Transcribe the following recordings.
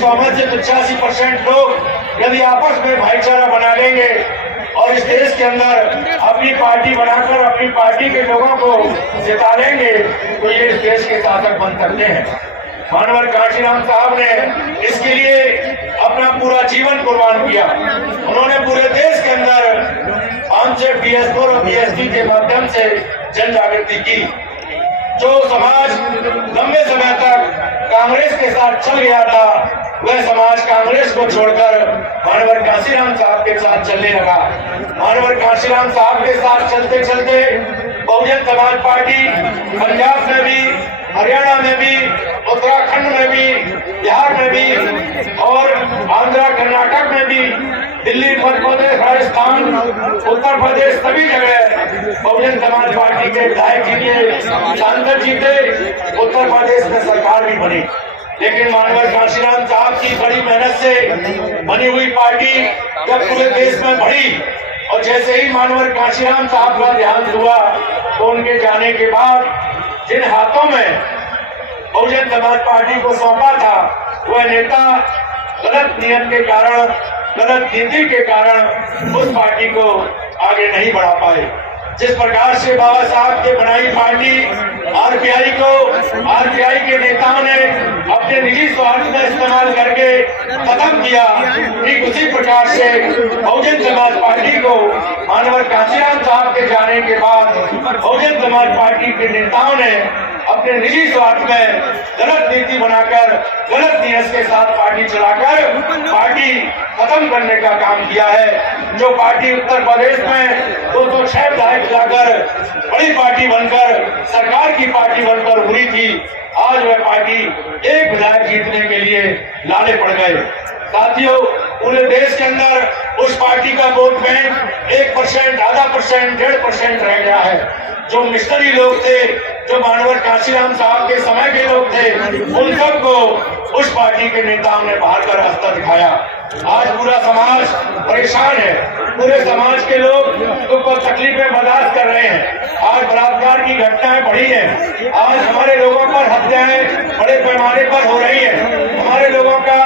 इस बहुमत से 85% लोग यदि आपस में भाईचारा बना लेंगे और इस देश के अंदर अपनी पार्टी बनाकर अपनी पार्टी के लोगों को जिता लेंगे तो ये इस देश के शासक बन सकते हैं। मानवर कांशीराम साहब ने इसके लिए अपना पूरा जीवन कुर्बान किया। उन्होंने पूरे देश के अंदर आमचे BS4 और BSP के माध्यम से जन जागृति की। जो समाज लंबे समय तक कांग्रेस के साथ चल गया था वह समाज कांग्रेस को छोड़कर मानवर कांशीराम साहब के साथ चलने लगा। मानवर कांशीराम साहब के साथ चलते चलते बहुजन समाज पार्टी पंजाब में भी, हरियाणा में भी, उत्तराखंड में भी, बिहार में भी और आंध्र कर्नाटक में भी, दिल्ली, मध्य प्रदेश, राजस्थान, उत्तर प्रदेश, सभी जगह बहुजन समाज पार्टी के विधायक जीते, सांसद जीते, उत्तर प्रदेश में सरकार भी बनी। लेकिन मानवर कांशीराम साहब की बड़ी मेहनत से बनी हुई पार्टी जब पूरे देश में बढ़ी और जैसे ही मानवर कांशीराम साहब का देहांत हुआ तो उनके जाने के बाद जिन हाथों में बहुजन समाज पार्टी को सौंपा था वह नेता गलत नियम के कारण, गलत नीति के कारण उस पार्टी को आगे नहीं बढ़ा पाए। जिस प्रकार से बाबा साहब के बनाई पार्टी आरपीआई के नेताओं ने अपने निजी स्वार्थ में इस्तेमाल करके खत्म किया, ठीक उसी प्रकार से बहुजन समाज पार्टी को मानवर कांशीराम साहब के जाने के बाद बहुजन समाज पार्टी के नेताओं ने अपने निजी स्वार्थ में गलत नीति बनाकर, गलत नीयत के साथ पार्टी चलाकर पार्टी खत्म करने का काम किया है। जो पार्टी उत्तर प्रदेश में 206 विधायक लाकर बड़ी पार्टी बनकर, सरकार की पार्टी बनकर उभरी थी, आज वह पार्टी एक विधायक जीतने के लिए लाले पड़ गए। साथियों, पूरे देश के अंदर उस पार्टी का वोट बैंक 1%, आधा %, 1.5% रह गया है। जो मिशनरी लोग थे, जो मानवर कांशीराम साहब के समय के लोग थे, उन सबको उस पार्टी के नेताओं ने बाहर का रास्ता दिखाया। आज पूरा समाज परेशान है, पूरे समाज के लोग दुख और तकलीफें बर्दाश्त कर रहे हैं। आज बलात्कार की घटनाएं बढ़ी हैं, आज हमारे लोगों पर हत्याएं बड़े पैमाने पर हो रही हैं, हमारे लोगों का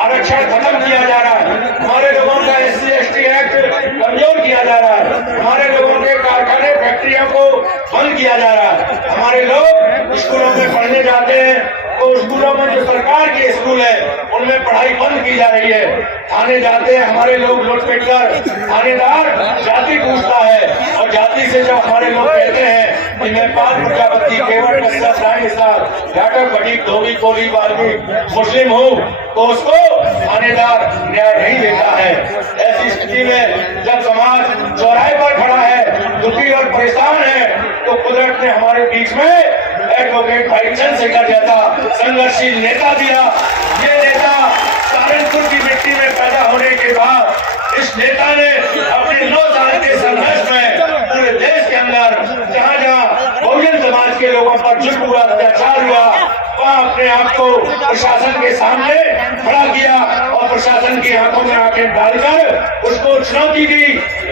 आरक्षण खत्म किया जा रहा है, हमारे लोगों का SC/ST एक्ट कमजोर किया जा रहा है, हमारे लोगों के कारखाने फैक्ट्रियों को बंद किया जा रहा है। हमारे लोग स्कूलों में पढ़ने जाते हैं तो स्कूलों में जो सरकार के स्कूल है उनमें पढ़ाई बंद की जा रही है। थाने जाते हैं हमारे लोग लूटपेट कर, थानेदार जाति पूछता है और जाति से जब हमारे लोग कहते हैं कि मैं पाल प्रजापति, केवट, कश्यप, राय, घाटक, भटीक, धोबी, कोली, वाल्मीकि मुस्लिम हूँ, तो उसको थानेदार न्याय नहीं देता है। ऐसी स्थिति में जब समाज चौराहे पर खड़ा है, दुखी और परेशान है, तो कुदरत ने हमारे बीच में एडवोकेट भाई चंद्रशेखर जैसा संघर्षशील नेता दिया। ये नेता सहारनपुर की मिट्टी में पैदा होने के बाद इस नेता ने अपने 9 साल के संघर्ष में पूरे देश के अंदर जहाँ जहाँ बहुजन समाज के लोगों पर जुल्म हुआ, अत्याचार हुआ, वहाँ अपने आप को प्रशासन के सामने खड़ा किया और प्रशासन की आंखों में आंखें डालकर उसको चुनौती दी,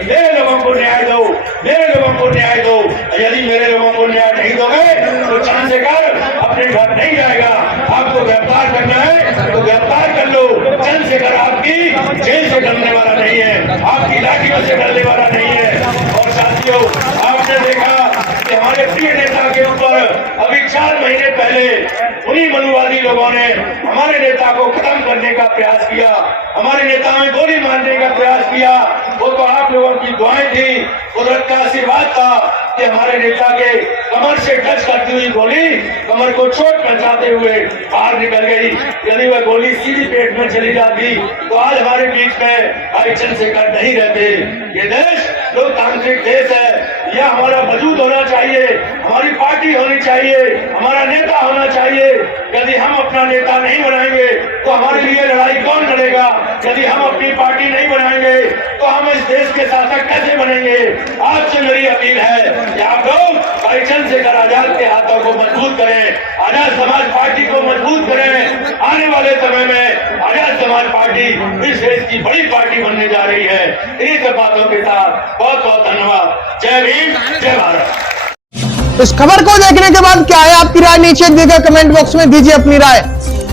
मेरे लोगों को न्याय दो, मेरे लोगों को न्याय दो। यदि मेरे लोगों को न्याय नहीं दोगे तो चंद्रशेखर अपने घर नहीं जाएगा। आपको गिरफ्तार करना है तो गिरफ्तार कर लो। चंद्रशेखर आपकी जेल से डरने वाला नहीं है, आपकी लाठियों से डरने वाला नहीं है। और साथियों, आपने देखा कि हमारे प्रिय नेता के ऊपर अभी 4 महीने पहले उन्हीं मनुवादी लोगों ने हमारे नेता को खत्म करने का प्रयास किया, हमारे नेता में गोली मारने का प्रयास किया। वो तो आप लोगों की दुआएं थी, कुदरत का आशीर्वाद था कि हमारे नेता के कमर से टच करती हुई गोली कमर को चोट पहुंचाते हुए बाहर निकल गई। यदि वह गोली सीधी पेट में चली जाती तो आज हमारे बीच में भाई चंद्रशेखर नहीं रहते। ये देश लोकतांत्रिक देश है, यह हमारा वजूद होना चाहिए, हमारी पार्टी होनी चाहिए, हमारा नेता होना चाहिए। यदि हम अपना नेता नहीं बनाएंगे तो हमारे लिए लड़ाई कौन लड़ेगा? यदि हम अपनी पार्टी नहीं बनाएंगे तो हम इस देश के शासक कैसे बनेंगे? आपसे मेरी अपील है कि आप लोग भाई चंद्रशेखर आजाद के हाथों को मजबूत करें, आजाद समाज पार्टी को मजबूत करें। आने वाले समय में आजाद समाज पार्टी इस देश की बड़ी पार्टी बनने जा रही है। इन्हीं सब बातों के साथ बहुत बहुत धन्यवाद। जय भीम, जय भारत। इस खबर को देखने के बाद क्या है आपकी राय? नीचे दिए गए कमेंट बॉक्स में दीजिए अपनी राय।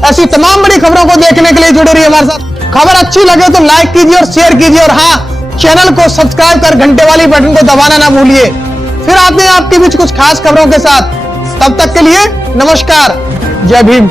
ऐसी तमाम बड़ी खबरों को देखने के लिए जुड़े रहिए हमारे साथ। खबर अच्छी लगे तो लाइक कीजिए और शेयर कीजिए, और हाँ, चैनल को सब्सक्राइब कर घंटे वाली बटन को दबाना ना भूलिए। फिर आते हैं आपके बीच कुछ खास खबरों के साथ। तब तक के लिए नमस्कार, जय भीम।